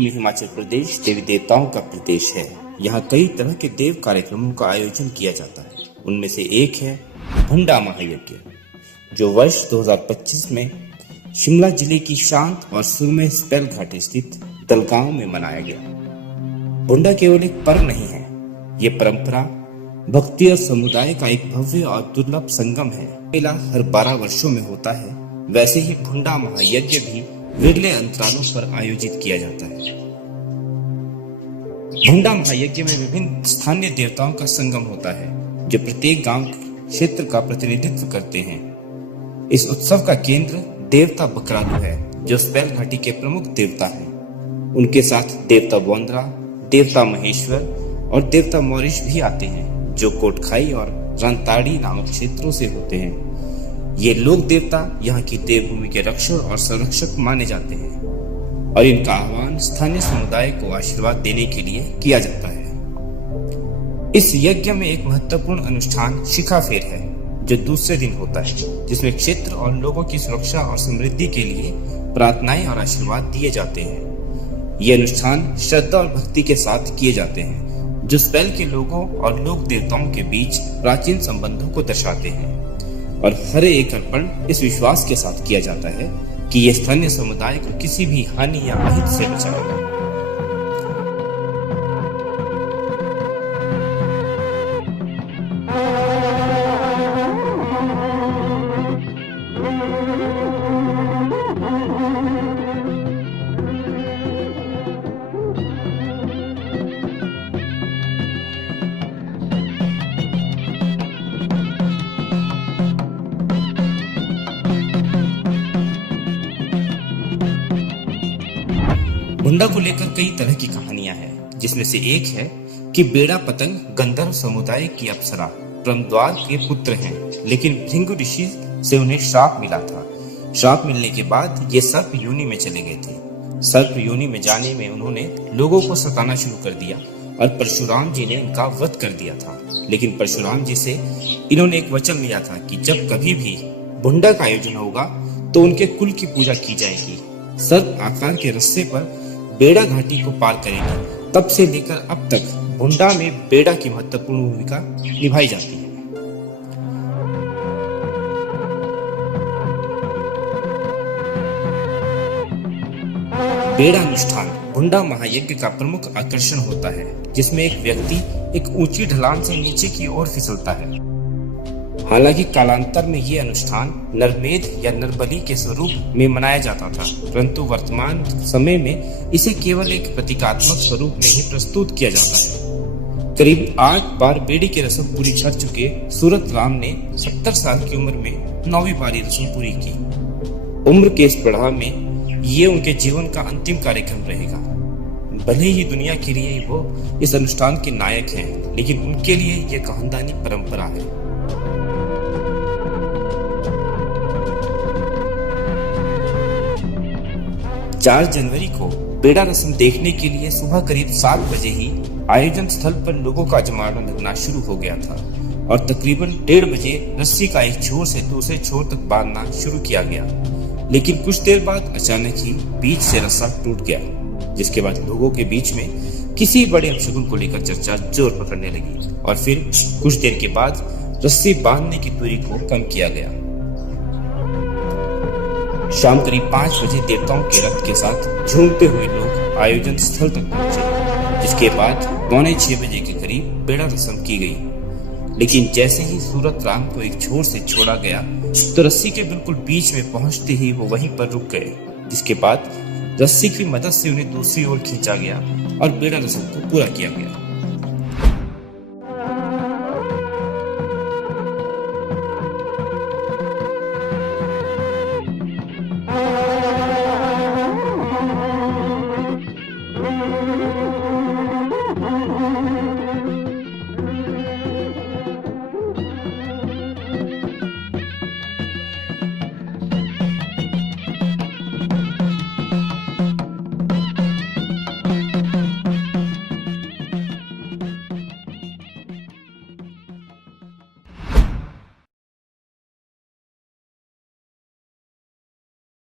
देवभूमि हिमाचल प्रदेश देवी देवताओं का प्रदेश है। यहाँ कई तरह के देव कार्यक्रमों का आयोजन किया जाता है। उनमें से एक है भुंडा महायज्ञ, जो वर्ष 2025 में शिमला जिले की शांत और सुरम्य स्पेल घाटी स्थित दलगांव में मनाया गया। भुंडा केवल एक पर्व नहीं है, ये परंपरा, भक्ति और समुदाय का एक भव्य और दुर्लभ संगम है। मेला हर 12 वर्षों में होता है, वैसे ही भुंडा महायज्ञ भी विरले अंतरालों पर आयोजित किया जाता है। भुंडा महायज्ञ में विभिन्न स्थानीय देवताओं का संगम होता है, जो प्रत्येक गांव क्षेत्र का प्रतिनिधित्व करते हैं। इस उत्सव का केंद्र देवता बकरालू है, जो स्पेल घाटी के प्रमुख देवता हैं। उनके साथ देवता बोंद्रा, देवता महेश्वर और देवता मौरिश भी आते हैं, जो कोटखाई और रंताड़ी नामक क्षेत्रों से होते हैं। ये लोक देवता यहाँ की देवभूमि के रक्षक और संरक्षक माने जाते हैं और इनका आह्वान स्थानीय समुदाय को आशीर्वाद देने के लिए किया जाता है। इस यज्ञ में एक महत्वपूर्ण अनुष्ठान शिखा फेर है, जो दूसरे दिन होता है, जिसमें क्षेत्र और लोगों की सुरक्षा और समृद्धि के लिए प्रार्थनाएं और आशीर्वाद दिए जाते हैं। ये अनुष्ठान श्रद्धा और भक्ति के साथ किए जाते हैं, जो स्पेल के लोगों और लोक देवताओं के बीच प्राचीन संबंधों को दर्शाते हैं। और हर एक अर्पण इस विश्वास के साथ किया जाता है कि यह स्थानीय समुदाय को किसी भी हानि या अहित से बचाएगा। भुंडा को लेकर कई तरह की कहानियां हैं, जिसमें से एक है कि बेड़ा पतंग गंधर्व समुदाय की अप्सरा ब्रह्मद्वार के पुत्र हैं, लेकिन भृंगु ऋषि से उन्हें श्राप मिला था। श्राप मिलने के बाद ये सर्प योनि में चले गए थे। सर्प योनि में जाने में उन्होंने लोगों को सताना शुरू कर दिया और परशुराम जी ने इनका वध कर दिया था। लेकिन परशुराम जी से इन्होंने एक वचन लिया था कि जब कभी भी भुंडा का आयोजन होगा तो उनके कुल की पूजा की जाएगी। सर्प आकार के रस्से पर बेड़ा घाटी को पार करेगी। तब से लेकर अब तक भुंडा में बेड़ा की महत्वपूर्ण भूमिका निभाई जाती है। बेड़ा अनुष्ठान भुंडा महायज्ञ का प्रमुख आकर्षण होता है, जिसमें एक व्यक्ति एक ऊंची ढलान से नीचे की ओर फिसलता है। हालांकि कालांतर में ये अनुष्ठान नरमेध या नरबलि के स्वरूप में मनाया जाता था, परंतु वर्तमान समय में इसे केवल एक प्रतीकात्मक स्वरूप में ही प्रस्तुत किया जाता है। करीब 8 बार बेड़ी की रस्म पूरी कर चुके सूरत राम ने 70 साल की उम्र में 9वीं बारी रस्म पूरी की। उम्र के इस पड़ाव में ये उनके जीवन का अंतिम कार्यक्रम रहेगा। भले ही दुनिया के लिए वो इस अनुष्ठान के नायक हैं, लेकिन उनके लिए यह खानदानी परंपरा है। 4 जनवरी को बेड़ा रस्म देखने के लिए सुबह करीब 7 बजे ही आयोजन स्थल पर लोगों का जमावड़ा लगना शुरू हो गया था और तकरीबन 1:30 बजे रस्सी का एक छोर से दूसरे छोर तक बांधना शुरू किया गया। लेकिन कुछ देर बाद अचानक ही बीच से रस्सा टूट गया, जिसके बाद लोगों के बीच में किसी बड़े अपशगुन को लेकर चर्चा जोर पकड़ने लगी और फिर कुछ देर के बाद रस्सी बांधने की दूरी को कम किया गया। शाम करीब 5 बजे देवताओं के रथ के साथ झूमते हुए लोग आयोजन स्थल तक पहुंचे, जिसके बाद 5:45 बजे के करीब बेड़ा रस्म की गई। लेकिन जैसे ही सूरत राम को एक छोर से छोड़ा गया तो रस्सी के बिल्कुल बीच में पहुंचते ही वो वहीं पर रुक गए, जिसके बाद रस्सी की मदद से उन्हें दूसरी ओर खींचा गया और बेड़ा रस्म को पूरा किया गया।